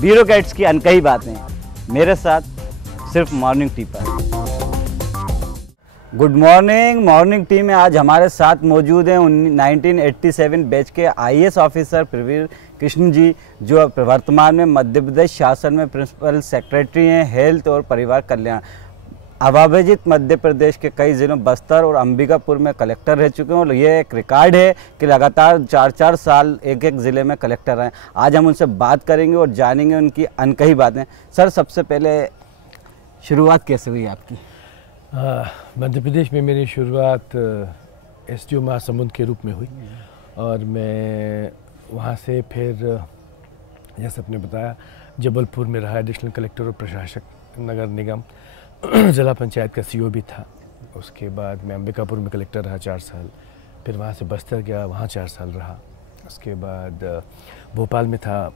Bureaucrats की अनकही बातें मेरे साथ सिर्फ मॉर्निंग टी पर। Good morning. मॉर्निंग टी में आज हमारे साथ मौजूद हैं 1987 बैच के आईएएस ऑफिसर प्रवीर कृष्ण जी, जो वर्तमान में मध्य प्रदेश शासन में प्रिंसिपल सेक्रेटरी हैं हेल्थ और परिवार कल्याण। अविभाजित मध्य प्रदेश के कई जिलों बस्तर और अंबिकापुर में कलेक्टर रह चुके हैं और ये एक रिकॉर्ड है कि लगातार 4-4 साल एक एक ज़िले में कलेक्टर रहे। आज हम उनसे बात करेंगे और जानेंगे उनकी अनकही बातें। सर, सबसे पहले शुरुआत कैसे हुई आपकी? मध्य प्रदेश में मेरी शुरुआत एसडीओ महासमुंद के रूप में हुई और मैं वहाँ से फिर जैसे आपने बताया जबलपुर में रहा, एडिशनल कलेक्टर और प्रशासक नगर निगम, जिला पंचायत का सीओ भी था। उसके बाद मैं अंबिकापुर में कलेक्टर रहा 4 साल, फिर वहाँ से बस्तर गया, वहाँ 4 साल रहा। उसके बाद भोपाल में था,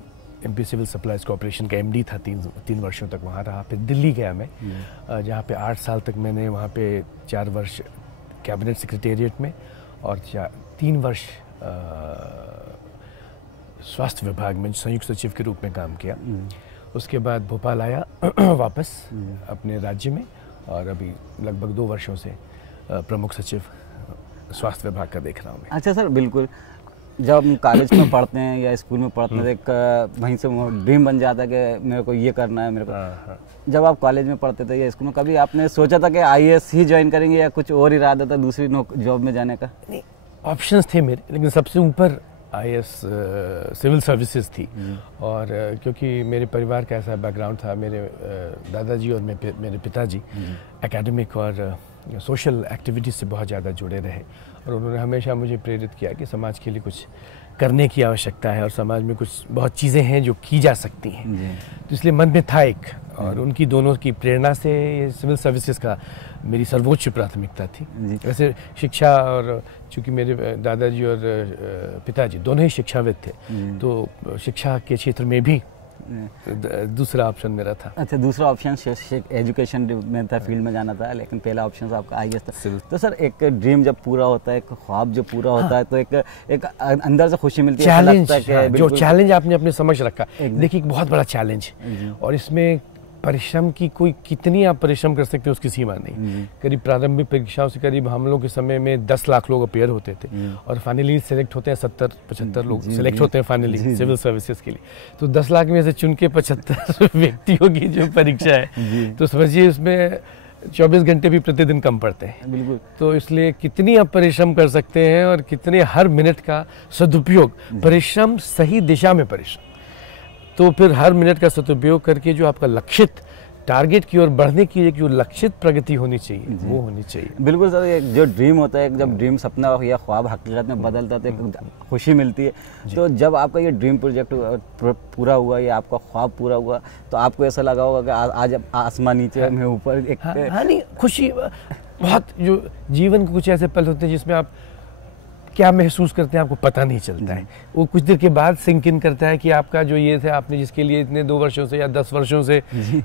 एमपी सिविल सप्लाईज कॉर्पोरेशन का एमडी था, 3 वर्षों तक वहाँ रहा। फिर दिल्ली गया मैं, जहाँ पे 8 साल तक मैंने वहाँ पे 4 वर्ष कैबिनेट सेक्रेटेरिएट में और 3 वर्ष स्वास्थ्य विभाग में संयुक्त सचिव के रूप में काम किया। उसके बाद भोपाल आया वापस अपने राज्य में और अभी लगभग 2 वर्षों से प्रमुख सचिव स्वास्थ्य विभाग का देख रहा हूँ मैं। अच्छा सर, बिल्कुल। जब हम कॉलेज में पढ़ते हैं या स्कूल में पढ़ते हैं तो एक वहीं से ड्रीम बन जाता है कि मेरे को ये करना है, मेरे को। जब आप कॉलेज में पढ़ते थे या स्कूल में, कभी आपने सोचा था कि आईएएस ही ज्वाइन करेंगे या कुछ और इरादा था दूसरी जॉब में जाने का? नहीं, ऑप्शंस थे मेरे, लेकिन सबसे ऊपर आईएएस सिविल सर्विसेज थी। और क्योंकि मेरे परिवार का ऐसा बैकग्राउंड था, मेरे दादाजी और मेरे पिताजी एकेडमिक और सोशल एक्टिविटीज़ से बहुत ज़्यादा जुड़े रहे और उन्होंने हमेशा मुझे प्रेरित किया कि समाज के लिए कुछ करने की आवश्यकता है और समाज में कुछ बहुत चीज़ें हैं जो की जा सकती हैं। तो इसलिए मन में था एक, और उनकी दोनों की प्रेरणा से ये सिविल सर्विसेज का मेरी सर्वोच्च प्राथमिकता थी। वैसे शिक्षा, और चूँकि मेरे दादाजी और पिताजी दोनों ही शिक्षाविद थे, तो शिक्षा के क्षेत्र में भी दूसरा ऑप्शन मेरा था। अच्छा, दूसरा ऑप्शन एजुकेशन में था, फील्ड में जाना था, लेकिन पहला ऑप्शन आपका आईएएस था। तो सर, एक ड्रीम जब पूरा होता है, एक ख्वाब जब पूरा होता है, तो एक अंदर से खुशी मिलती है। चैलेंज, जो चैलेंज आपने अपने समझ रखा, देखिए एक बहुत बड़ा चैलेंज, और इसमें परिश्रम की कोई कितनी आप परिश्रम कर सकते हैं उसकी सीमा नहीं। करीब प्रारंभिक परीक्षाओं से करीब हम लोग के समय में 10 लाख लोग अपेयर होते थे और फाइनली सेलेक्ट होते हैं 70-75 लोग सेलेक्ट होते हैं फाइनली सिविल सर्विसेज के लिए। तो 10 लाख में से चुन के 75 व्यक्तियों की जो परीक्षा है, तो समझिए उसमें 24 घंटे भी प्रतिदिन कम पड़ते हैं। बिल्कुल। तो इसलिए कितनी आप परिश्रम कर सकते हैं और कितने हर मिनट का सदुपयोग, परिश्रम सही दिशा में परिश्रम, तो फिर हर मिनट का सदुपयोग करके जो आपका लक्षित टारगेट की ओर बढ़ने की एक जो लक्षित प्रगति होनी चाहिए वो होनी चाहिए। बिल्कुल सर, एक जो ड्रीम होता है, जब ड्रीम सपना या ख्वाब हकीकत में बदलता है तो एक खुशी मिलती है। तो जब आपका ये ड्रीम प्रोजेक्ट पूरा हुआ या आपका ख्वाब पूरा हुआ, तो आपको ऐसा लगा होगा कि आज आसमान नीचे में ऊपर एक नहीं, खुशी बहुत, जो जीवन के कुछ ऐसे पल होते हैं जिसमें आप क्या महसूस करते हैं आपको पता नहीं चलता है। वो कुछ देर के बाद सिंक इन करता है कि आपका जो ये था, आपने जिसके लिए इतने 2 वर्षों से या 10 वर्षों से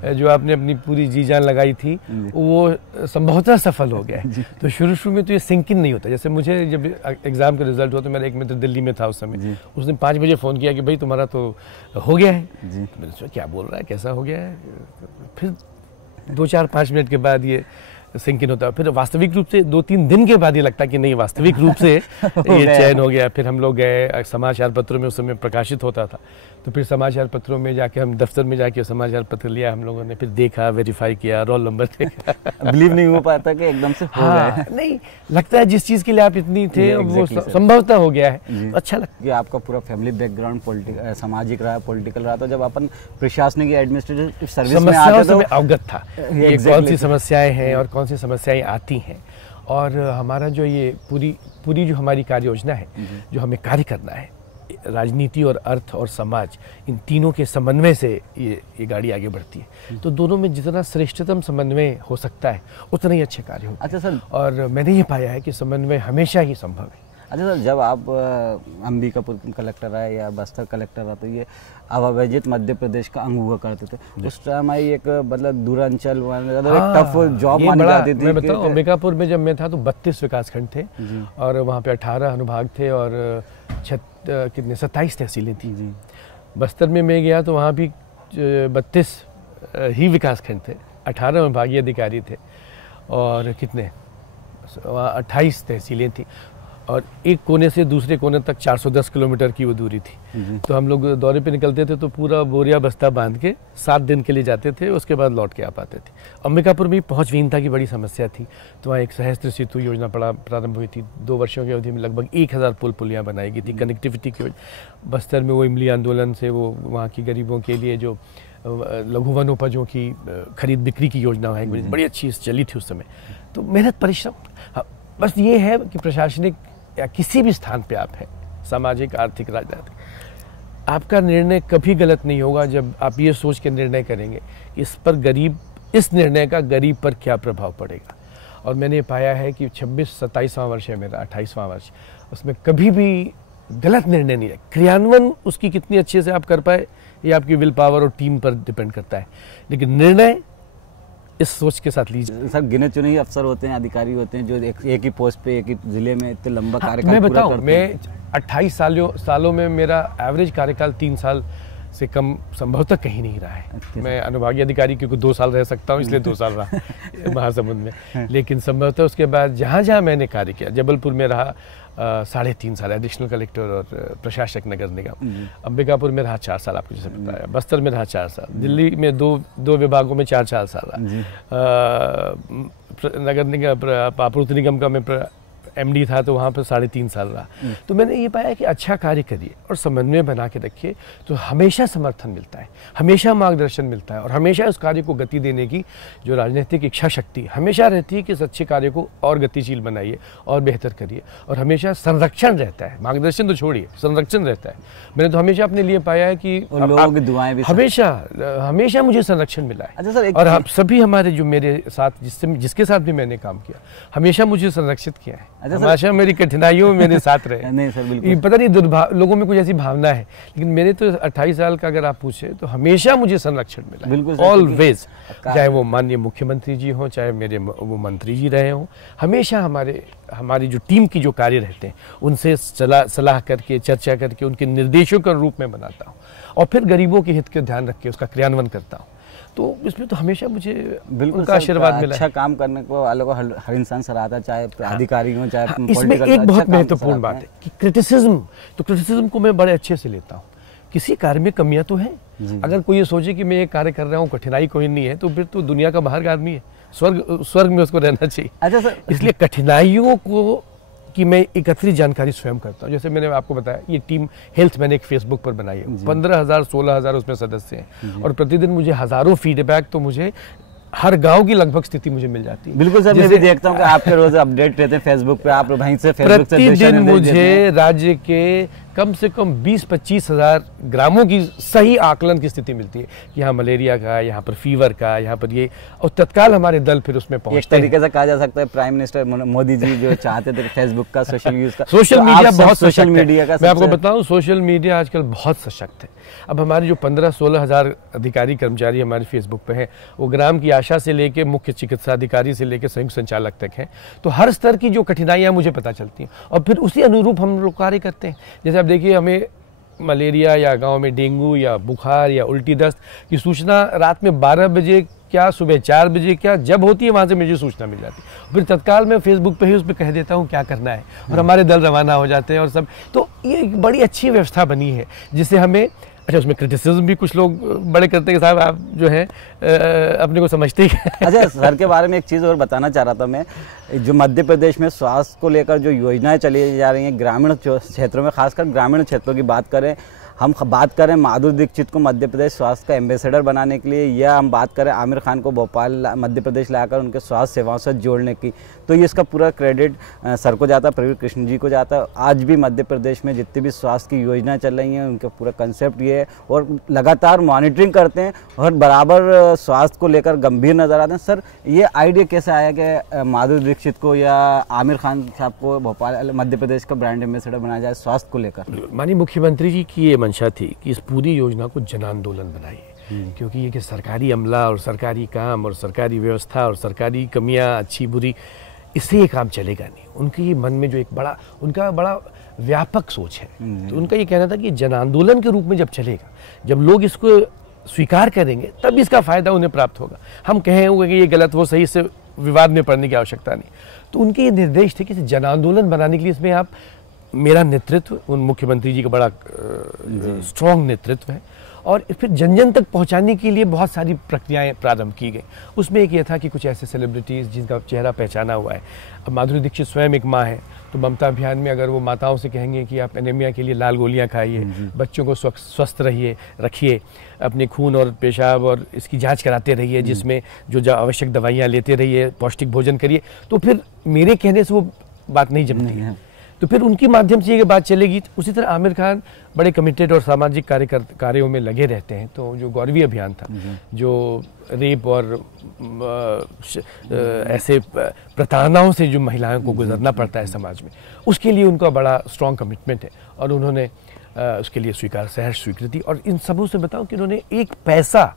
जो आपने अपनी पूरी जी जान लगाई थी, वो संभवतः सफल हो गया है। तो शुरू में तो ये सिंक इन नहीं होता। जैसे मुझे जब एग्जाम का रिजल्ट हुआ तो मेरा एक मित्र दिल्ली में था उस समय, उसने 5 बजे फ़ोन किया कि भाई तुम्हारा तो हो गया है। मैंने सोचा क्या बोल रहा है, कैसा हो गया है? फिर 2-4-5 मिनट के बाद ये सिंक इन होता है। फिर वास्तविक रूप से 2-3 दिन के बाद ये लगता है कि नहीं, वास्तविक रूप से ये चयन हो गया। फिर हम लोग गए, समाचार पत्रों में उस समय प्रकाशित होता था, तो फिर समाचार पत्रों में जाके हम दफ्तर में जाके समाचार पत्र लिया हम लोगों ने, फिर देखा, वेरीफाई किया, रोल नंबर देखा। बिलीव नहीं हो पाता कि एकदम से हो गया। नहीं लगता है जिस चीज़ के लिए आप इतनी थे वो संभवतः हो गया है, अच्छा लगता है। आपका पूरा फैमिली बैकग्राउंड सामाजिक रहा, पॉलिटिकल रहा, तो जब अपन प्रशासनिक या एडमिनिस्ट्रेटिव सर्विस में आते तो अवगत था ये कौन सी समस्याएं हैं और कौन सी समस्याएं आती हैं। और हमारा जो ये पूरी जो हमारी कार्य योजना है, जो हमें कार्य करना है, राजनीति और अर्थ और समाज, इन तीनों के समन्वय से ये गाड़ी आगे बढ़ती है। तो दोनों में जितना श्रेष्ठतम समन्वय हो सकता है उतना ही अच्छे कार्य होते हैं। अच्छा सर, और मैंने ये पाया है कि समन्वय हमेशा ही संभव है। अच्छा सर, जब आप अंबिकापुर कलेक्टर आए या बस्तर कलेक्टर आए तो ये अविभाजित मध्य प्रदेश का अंग हुआ करते थे। उस टाइम आई एक मतलब दूरांचल टफ जॉब मानी जाती थी। मैं बताऊं, अंबिकापुर में जब मैं था तो 32 विकास खंड थे और वहाँ पे 18 अनुभाग थे और 27 तहसीलें थी। बस्तर में मैं गया तो वहाँ भी 32 ही विकास खंड थे, 18 विभागीय अधिकारी थे और कितने वहाँ 28 तहसीलें थी और एक कोने से दूसरे कोने तक 410 किलोमीटर की वो दूरी थी। तो हम लोग दौरे पे निकलते थे तो पूरा बोरिया बस्ता बांध के 7 दिन के लिए जाते थे, उसके बाद लौट के आ पाते थे। अंबिकापुर में पहुँचविहीनता की बड़ी समस्या थी, तो वहाँ एक सहस्त्र सेतु योजना प्रारंभ हुई थी। 2 वर्षों की अवधि में लगभग 1000 पुल पुलियाँ बनाई गई थी, कनेक्टिविटी की। बस्तर में वो इमली आंदोलन से वो वहाँ की गरीबों के लिए जो लघु वनोपजों की खरीद बिक्री की योजना है, बड़ी अच्छी चली थी उस समय। तो मेहनत परिश्रम, हाँ, बस ये है कि प्रशासनिक या किसी भी स्थान पे आप हैं, सामाजिक आर्थिक राजनीतिक, आपका निर्णय कभी गलत नहीं होगा जब आप ये सोच के निर्णय करेंगे इस पर गरीब, इस निर्णय का गरीब पर क्या प्रभाव पड़ेगा। और मैंने पाया है कि 27वां वर्ष है मेरा, 28वां वर्ष, उसमें कभी भी गलत निर्णय नहीं है। क्रियान्वयन उसकी कितनी अच्छे से आप कर पाए ये आपकी विल पावर और टीम पर डिपेंड करता है, लेकिन निर्णय इस सोच के साथ लीजिए। सर, गिने चुने ही अफसर होते हैं, अधिकारी होते हैं जो एक ही पोस्ट पे एक ही जिले में इतने लंबा कार्यकाल मैं पूरा बताऊं, मैं 28 सालों में मेरा एवरेज कार्यकाल 3 साल से कम संभवतः कहीं नहीं रहा है। मैं अनुभागीय अधिकारी क्योंकि 2 साल रह सकता हूँ इसलिए 2 साल रहा महासमुंद में, लेकिन संभवतः उसके बाद जहाँ मैंने कार्य किया, जबलपुर में रहा 3.5 साल एडिशनल कलेक्टर और प्रशासक नगर निगम, अंबिकापुर में रहा 4 साल, आपको जैसे बताया, बस्तर में रहा 4 साल, दिल्ली में दो विभागों में 4 साल रहा, नगर निगम आपूर्ति निगम का मैं MD था तो वहाँ पर 3.5 साल रहा। तो मैंने ये पाया कि अच्छा कार्य करिए और समन्वय बना के रखिए तो हमेशा समर्थन मिलता है, हमेशा मार्गदर्शन मिलता है और हमेशा उस कार्य को गति देने की जो राजनीतिक इच्छा शक्ति हमेशा रहती है कि इस अच्छे कार्य को और गतिशील बनाइए और बेहतर करिए। और हमेशा संरक्षण रहता है, मार्गदर्शन तो छोड़िए, संरक्षण रहता है। मैंने तो हमेशा अपने लिए पाया है कि लोगों की दुआएं भी हमेशा मुझे संरक्षण मिला है। और आप सभी हमारे जो मेरे साथ जिसके साथ भी मैंने काम किया हमेशा मुझे संरक्षित किया है। हमेशा मेरी कठिनाइयों में मेरे साथ रहे। नहीं सर, बिल्कुल। पता नहीं लोगों में कुछ ऐसी भावना है, लेकिन मेरे तो 28 साल का अगर आप पूछे तो हमेशा मुझे संरक्षण मिला, बिल्कुल ऑलवेज। चाहे वो माननीय मुख्यमंत्री जी हों, चाहे मेरे वो मंत्री जी रहे हों, हमेशा हमारी जो टीम की जो कार्य रहते हैं उनसे सलाह करके, चर्चा करके उनके निर्देशों का रूप में बनाता हूँ और फिर गरीबों के हित का ध्यान रख के उसका क्रियान्वयन करता हूँ। तो इसमें तो हमेशा मुझे बिल्कुल उनका आशीर्वाद मिला। अच्छा काम करने को वालों को हर इंसान सराहता, चाहे अधिकारी हो चाहे इसमें एक बहुत महत्वपूर्ण बात है कि क्रिटिसिज्म को मैं बड़े अच्छे से लेता हूँ। किसी कार्य में कमियां तो हैं, अगर कोई ये सोचे कि मैं ये कार्य कर रहा हूँ कठिनाई कोई नहीं है तो फिर तो दुनिया का बाहर का आदमी है, स्वर्ग में उसको रहना चाहिए। अच्छा सर, इसलिए कठिनाइयों को कि मैं एकत्रित जानकारी स्वयं करता हूँ। जैसे मैंने आपको बताया ये टीम हेल्थ मैंने एक फेसबुक पर बनाई है, 15,000-16,000 उसमें सदस्य हैं और प्रतिदिन मुझे हजारों फीडबैक, तो मुझे हर गांव की लगभग स्थिति मुझे मिल जाती है। बिल्कुल सर, मैं भी देखता हूँ कि आपके रोज अपडेट रहते हैं फेसबुक पे, आप वहीं से फेसबुक से प्रतिदिन मुझे राज्य के कम से कम 20-25 हज़ार ग्रामों की सही आकलन की स्थिति मिलती है कि यहाँ मलेरिया का, यहाँ पर फीवर का, यहाँ पर ये, और तत्काल हमारे दल फिर उसमें पहुँचते हैं। एक तरीके से कहा जा सकता है प्राइम मिनिस्टर मोदी जी जो चाहते थे फेसबुक का सोशल मीडिया बहुत सोशल मीडिया का, मैं आपको बताऊँ सोशल मीडिया आजकल बहुत सशक्त है। अब हमारे जो 15-16 हज़ार अधिकारी कर्मचारी हमारे फेसबुक पे हैं, वो ग्राम की आशा से लेके मुख्य चिकित्सा अधिकारी से लेके संयुक्त संचालक तक हैं, तो हर स्तर की जो कठिनाइयाँ मुझे पता चलती हैं और फिर उसी अनुरूप हम लोग कार्य करते हैं। जैसे आप देखिए, हमें मलेरिया या गांव में डेंगू या बुखार या उल्टी दस्त की सूचना रात में 12 बजे क्या सुबह 4 बजे क्या जब होती है वहाँ से मुझे सूचना मिल जाती है। फिर तत्काल मैं फेसबुक पे ही उस पर कह देता हूँ क्या करना है और हमारे दल रवाना हो जाते हैं और सब। तो ये एक बड़ी अच्छी व्यवस्था बनी है जिससे हमें, अच्छा उसमें क्रिटिसिज्म भी कुछ लोग बड़े करते हैं कि साहब आप जो है अपने को समझते ही। अच्छा सर के बारे में एक चीज़ और बताना चाह रहा था मैं, जो मध्य प्रदेश में स्वास्थ्य को लेकर जो योजनाएं चली जा रही हैं ग्रामीण क्षेत्रों में, खासकर ग्रामीण क्षेत्रों की बात करें, हम बात करें माधुरी दीक्षित को मध्य प्रदेश स्वास्थ्य का एम्बेसडर बनाने के लिए, या हम बात करें आमिर खान को भोपाल मध्य प्रदेश लाकर उनके स्वास्थ्य सेवाओं से जोड़ने की, तो ये इसका पूरा क्रेडिट सर को जाता है, प्रवीर कृष्ण जी को जाता है। आज भी मध्य प्रदेश में जितनी भी स्वास्थ्य की योजना चल रही हैं उनका पूरा कंसेप्ट ये है, और लगातार मॉनिटरिंग करते हैं और बराबर स्वास्थ्य को लेकर गंभीर नजर आते हैं। सर, ये आइडिया कैसे आया कि माधुरी दीक्षित को या आमिर खान साहब को भोपाल मध्य प्रदेश का ब्रांड एम्बेसडर बनाया जाए स्वास्थ्य को लेकर? माननीय मुख्यमंत्री जी की ये मंशा थी कि इस पूरी योजना को जन आंदोलन बनाइए, क्योंकि ये कि सरकारी अमला और सरकारी काम और सरकारी व्यवस्था और सरकारी कमियां अच्छी बुरी, इससे ये काम चलेगा नहीं। उनके मन में जो एक उनका बड़ा व्यापक सोच है, तो उनका ये कहना था कि जन आंदोलन के रूप में जब चलेगा, जब लोग इसको स्वीकार करेंगे, तब इसका फायदा उन्हें प्राप्त होगा। हम कहें होंगे कि ये गलत वो सही, से विवाद में पड़ने की आवश्यकता नहीं। तो उनके ये निर्देश थे कि जन आंदोलन बनाने के लिए इसमें आप, मेरा नेतृत्व, उन मुख्यमंत्री जी का बड़ा स्ट्रॉन्ग नेतृत्व है, और फिर जन जन तक पहुंचाने के लिए बहुत सारी प्रक्रियाएं प्रारंभ की गई। उसमें एक ये था कि कुछ ऐसे सेलिब्रिटीज़ जिनका चेहरा पहचाना हुआ है। अब माधुरी दीक्षित स्वयं एक माँ है, तो ममता अभियान में अगर वो माताओं से कहेंगे कि आप एनीमिया के लिए लाल गोलियां खाइए, बच्चों को स्वस्थ रखिए, अपने खून और पेशाब और इसकी जांच कराते रहिए, जिसमें जो आवश्यक दवाइयाँ लेते रहिए, पौष्टिक भोजन करिए, तो फिर मेरे कहने से वो बात नहीं जमती है। तो फिर उनके माध्यम से ये बात चलेगी। उसी तरह आमिर खान बड़े कमिटेड और सामाजिक कार्यों में लगे रहते हैं। तो जो गौरवी अभियान था, जो रेप और ऐसे प्रताड़नाओं से जो महिलाओं को गुजरना पड़ता है समाज में, उसके लिए उनका बड़ा स्ट्रॉन्ग कमिटमेंट है, और उन्होंने उसके लिए सहर्ष स्वीकृति। और इन सबों से बताऊं कि उन्होंने एक पैसा,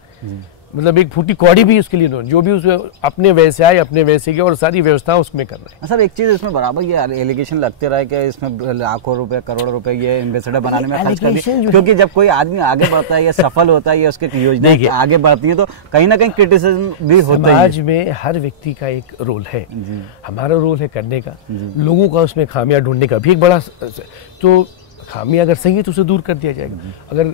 मतलब एक फूटी कौड़ी भी उसके लिए जो भी उसमें अपने व्यवसाय, अपने वैसे के और सारी व्यवस्था उसमें कर रहे हैं। सर, एक चीज इसमें बराबर ये एलिगेशन लगते रहा है कि इसमें लाखों रुपए, करोड़ों रुपए ये एम्बेसडर बनाने में खर्च कर दिए, क्योंकि जब कोई आदमी आगे बढ़ता है या सफल होता है या उसकी योजना आगे बढ़ती है, तो कहीं ना कहीं क्रिटिसिज्म भी होता है। समाज में हर व्यक्ति का एक रोल है, हमारा रोल है करने का, लोगों का उसमें खामियां ढूंढने का भी एक बड़ा। तो खामी अगर सही है तो उसे दूर कर दिया जाएगा। अगर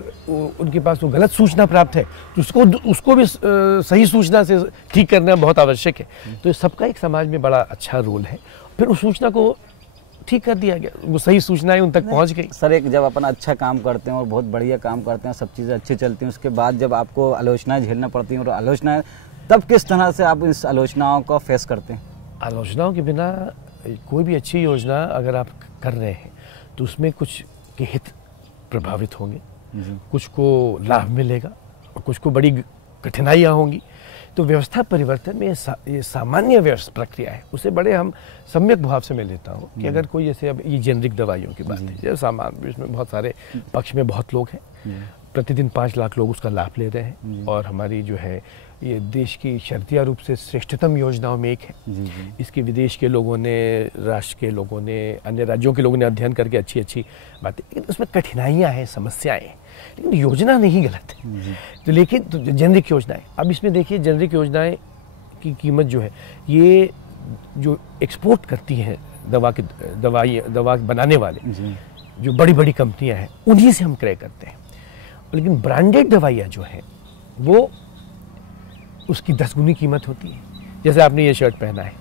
उनके पास वो गलत सूचना प्राप्त है तो उसको भी सही सूचना से ठीक करना बहुत आवश्यक है। तो सबका एक समाज में बड़ा अच्छा रोल है। फिर उस सूचना को ठीक कर दिया गया, वो सही सूचनाएं उन तक पहुंच गई। सर, एक जब अपन अच्छा काम करते हैं और बहुत बढ़िया काम करते हैं, सब चीज़ें अच्छी चलती हैं, उसके बाद जब आपको आलोचनाएं झेलना पड़ती हैं, और आलोचनाएं, तब किस तरह से आप इस आलोचनाओं को फेस करते हैं? आलोचनाओं के बिना कोई भी अच्छी योजना अगर आप कर रहे हैं तो उसमें कुछ के हित प्रभावित होंगे, कुछ को लाभ मिलेगा और कुछ को बड़ी कठिनाइयाँ होंगी। तो व्यवस्था परिवर्तन में ये सामान्य व्यवस्था प्रक्रिया है, उसे बड़े हम सम्यक भाव से मैं लेता हूँ कि अगर कोई, जैसे अब ये जेनरिक दवाइयों की बात है, जैसे सामान्य, इसमें बहुत सारे पक्ष में बहुत लोग हैं, प्रतिदिन 5 लाख लोग उसका लाभ ले रहे हैं, और हमारी जो है ये देश की शर्तिया रूप से श्रेष्ठतम योजनाओं में एक है। इसके विदेश के लोगों ने, राष्ट्र के लोगों ने, अन्य राज्यों के लोगों ने अध्ययन करके अच्छी अच्छी बातें, लेकिन उसमें कठिनाइयाँ हैं, समस्याएं हैं, लेकिन योजना नहीं गलत है। तो लेकिन तो जेनरिक योजनाएं, अब इसमें देखिए जेनरिक योजनाएं की कीमत जो है, ये जो एक्सपोर्ट करती हैं दवा बनाने वाले जो बड़ी बड़ी कंपनियां हैं, उन्हीं से हम क्रय करते हैं। लेकिन ब्रांडेड दवाइयाँ जो है वो उसकी 10 गुनी कीमत होती है। जैसे आपने ये शर्ट पहना है,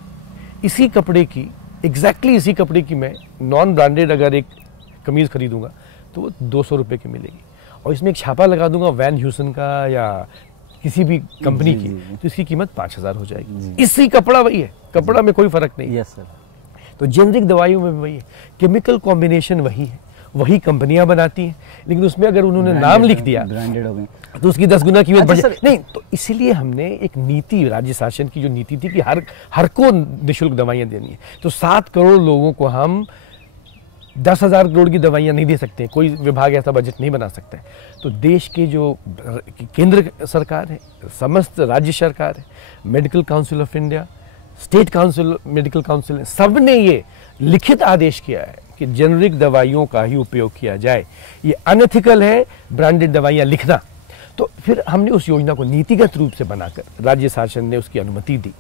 इसी कपड़े की, एग्जैक्टली इसी कपड़े की मैं नॉन ब्रांडेड अगर एक कमीज़ खरीदूंगा तो वो 200 रुपये की मिलेगी, और इसमें एक छापा लगा दूंगा वैन ह्यूसन का या किसी भी कंपनी की, तो इसकी कीमत 5000 हो जाएगी। इसी कपड़ा वही है, कपड़ा में कोई फर्क नहीं है। Yes sir. तो जेनरिक दवाइयों में वही है, केमिकल कॉम्बिनेशन वही है, वही कंपनियां बनाती हैं, लेकिन उसमें अगर उन्होंने नाम लिख दिया, ब्रांडेड हो गई, तो उसकी 10 गुना कीमत बढ़ जाए। नहीं, तो इसीलिए हमने एक नीति, राज्य शासन की जो नीति थी कि हर को निःशुल्क दवाइयां देनी है। तो 7 करोड़ लोगों को हम 10,000 करोड़ की दवाइयां नहीं दे सकते, कोई विभाग ऐसा बजट नहीं बना सकता है। तो देश के जो केंद्र सरकार है, समस्त राज्य सरकार है, medical council of India, state council, medical council है, सब ने ये लिखित आदेश किया है कि जेनरिक दवाइयों का ही उपयोग किया जाए। ये अनएथिकल है ब्रांडेड दवाइयां लिखना। तो फिर हमने उस योजना को नीतिगत रूप से बनाकर, राज्य शासन ने उसकी अनुमति दी,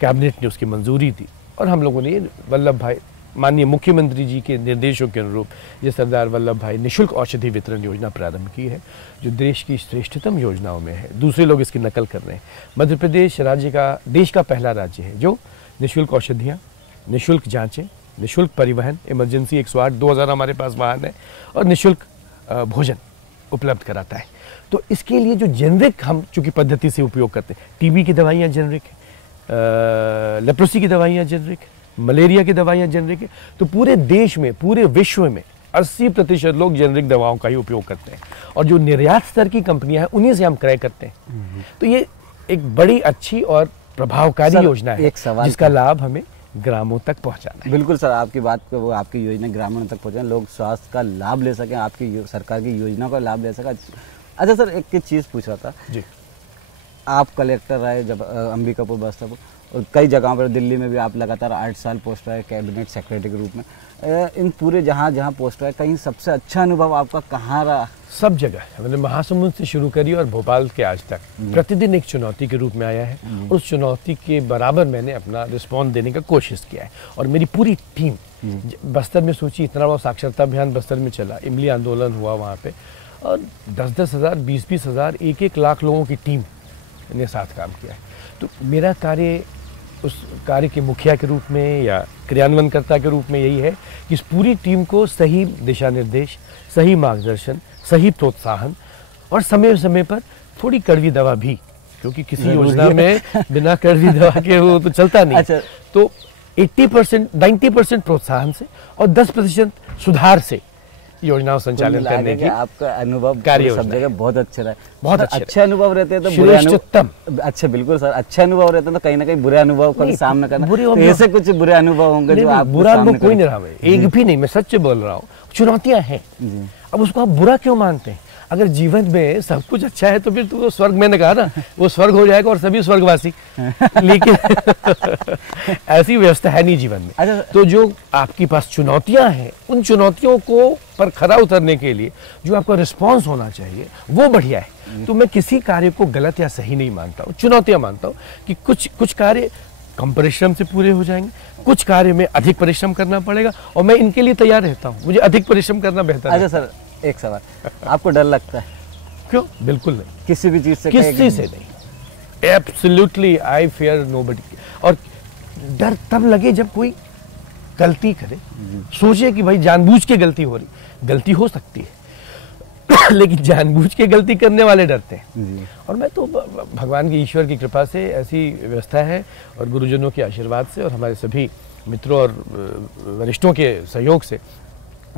कैबिनेट ने उसकी मंजूरी दी, और हम लोगों ने वल्लभ भाई, माननीय मुख्यमंत्री जी के निर्देशों के अनुरूप ये सरदार वल्लभ भाई निःशुल्क औषधि वितरण योजना प्रारंभ की है, जो देश की श्रेष्ठतम योजनाओं में है। दूसरे लोग इसकी नकल कर रहे हैं। मध्य प्रदेश देश का पहला राज्य है जो निःशुल्क औषधियाँ, निःशुल्क जाँचें, निःशुल्क परिवहन, इमरजेंसी 108, 2000 हमारे पास वाहन है, और निःशुल्क भोजन, उपलब्ध कराता है। तो इसके लिए जो जेनरिक हम चूंकि पद्धति से उपयोग करते हैं, टीबी की दवाइयाँ जेनरिक है, लेप्रोसी की दवाइयाँ जेनरिक है, मलेरिया की दवाइयाँ जेनरिक है। तो पूरे देश में, पूरे विश्व में 80% लोग जेनरिक दवाओं का ही उपयोग करते हैं, और जो निर्यात स्तर की कंपनियां हैं उन्हीं से हम क्रय करते हैं। तो ये एक बड़ी अच्छी और प्रभावकारी योजना है, जिसका लाभ हमें ग्रामों तक पहुंचाना है। बिल्कुल सर, आपकी बात को, वो आपकी योजना ग्रामीण तक पहुंचाएं, लोग स्वास्थ्य का लाभ ले सकें, आपकी सरकार की योजना का लाभ ले सकें। अच्छा सर, एक चीज़ पूछ रहा था जी। आप कलेक्टर रहे जब अंबिकापुर बस्तर, और कई जगहों पर, दिल्ली में भी आप लगातार 8 साल पोस्ट रहे कैबिनेट सेक्रेटरी के रूप में। इन पूरे जहाँ पोस्ट रहे, कहीं सबसे अच्छा अनुभव आपका कहाँ रहा? सब जगह, मैंने महासमुंद से शुरू करी और भोपाल के आज तक प्रतिदिन एक चुनौती के रूप में आया है। उस चुनौती के बराबर मैंने अपना रिस्पॉन्स देने का कोशिश किया है, और मेरी पूरी टीम बस्तर में, सोची इतना बड़ा साक्षरता अभियान बस्तर में चला, इमली आंदोलन हुआ वहाँ पे, और 10-10 हज़ार, 20-20 हज़ार, 1-1 लाख लोगों की टीम ने साथ काम किया है। तो मेरा कार्य उस कार्य के मुखिया के रूप में या क्रियान्वयनकर्ता के रूप में यही है कि इस पूरी टीम को सही दिशा निर्देश, सही मार्गदर्शन, सही प्रोत्साहन, और समय समय पर थोड़ी कड़वी दवा भी, क्योंकि किसी योजना में बिना कड़वी दवा के वो तो चलता नहीं। अच्छा। तो 80%, 90% प्रोत्साहन से और 10% सुधार से योजनाओं संचालन करने की आपका अनुभव कार्य सब जगह बहुत अच्छे रहे। बहुत अच्छे अनुभव रहते हैं तो बुरे अनुभव, अच्छा बिल्कुल सर, अच्छे अनुभव रहते हैं तो कहीं ना कहीं बुरे अनुभव का भी सामना करना। तो ऐसे कुछ बुरे अनुभव होंगे जो आप बुरा अनुभव कोई नहीं रहा है, एक भी नहीं, मैं सच बोल रहा हूँ। चुनौतियां हैं, अब उसको आप बुरा क्यों मानते हैं? अगर जीवन में सब कुछ अच्छा है तो फिर तो वो स्वर्ग, मैंने कहा ना, वो स्वर्ग हो जाएगा और सभी स्वर्गवासी। लेकिन ऐसी व्यवस्था है नहीं जीवन में। तो जो आपके पास चुनौतियां हैं, उन चुनौतियों को पर खरा उतरने के लिए जो आपका रिस्पॉन्स होना चाहिए वो बढ़िया है। तो मैं किसी कार्य को गलत या सही नहीं मानता हूँ, चुनौतियां मानता हूँ कि कुछ कार्य कम परिश्रम से पूरे हो जाएंगे, कुछ कार्य में अधिक परिश्रम करना पड़ेगा, और मैं इनके लिए तैयार रहता हूँ। मुझे अधिक परिश्रम करना बेहतर है। अच्छा सर, एक सवाल, आपको डर लगता है? क्यों? बिल्कुल नहीं, किसी भी चीज से, किसी से नहीं। Absolutely I fear nobody. और डर तब लगे जब कोई गलती करे, सोचे कि भाई जानबूझ के गलती हो रही, गलती हो सकती है लेकिन जानबूझ के गलती करने वाले डरते हैं। और मैं तो भगवान की, ईश्वर की कृपा से ऐसी व्यवस्था है, और गुरुजनों के आशीर्वाद से, और हमारे सभी मित्रों और वरिष्ठों के सहयोग से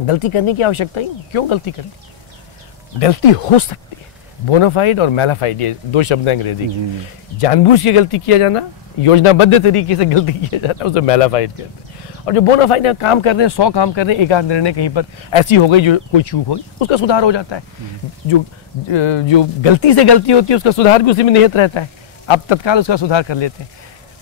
गलती करने की आवश्यकता ही नहीं। क्यों गलती करें? गलती हो सकती है। बोनाफाइड और मैलाफाइड, ये 2 शब्द हैं अंग्रेजी की। जानबूझ के गलती किया जाना, योजनाबद्ध तरीके से गलती किया जाना, उसे मैलाफाइड कहते हैं। और जो बोनाफाइड काम कर रहे हैं, 100 काम कर रहे हैं, एक आध निर्णय कहीं पर ऐसी हो गई जो कोई चूक होगी, उसका सुधार हो जाता है। जो गलती से गलती होती है उसका सुधार भी उसी में निहित रहता है, आप तत्काल उसका सुधार कर लेते हैं।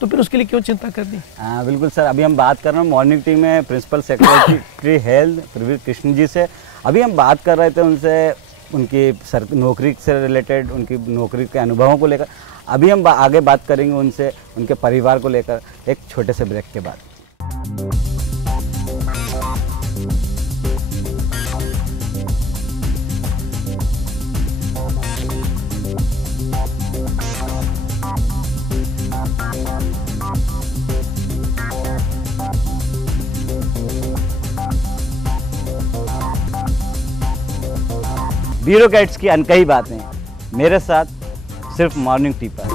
तो फिर उसके लिए क्यों चिंता करनी? हाँ बिल्कुल सर, अभी हम बात कर रहे हैं मॉर्निंग टीम में principal secretary health Pravir Krishna ji से। अभी हम बात कर रहे थे उनसे, उनकी नौकरी से रिलेटेड, उनकी नौकरी के अनुभवों को लेकर। अभी हम आगे बात करेंगे उनसे, उनके परिवार को लेकर, एक छोटे से ब्रेक के बाद। ब्यूरोक्रेट्स की अनकही बातें मेरे साथ सिर्फ मॉर्निंग टी पर।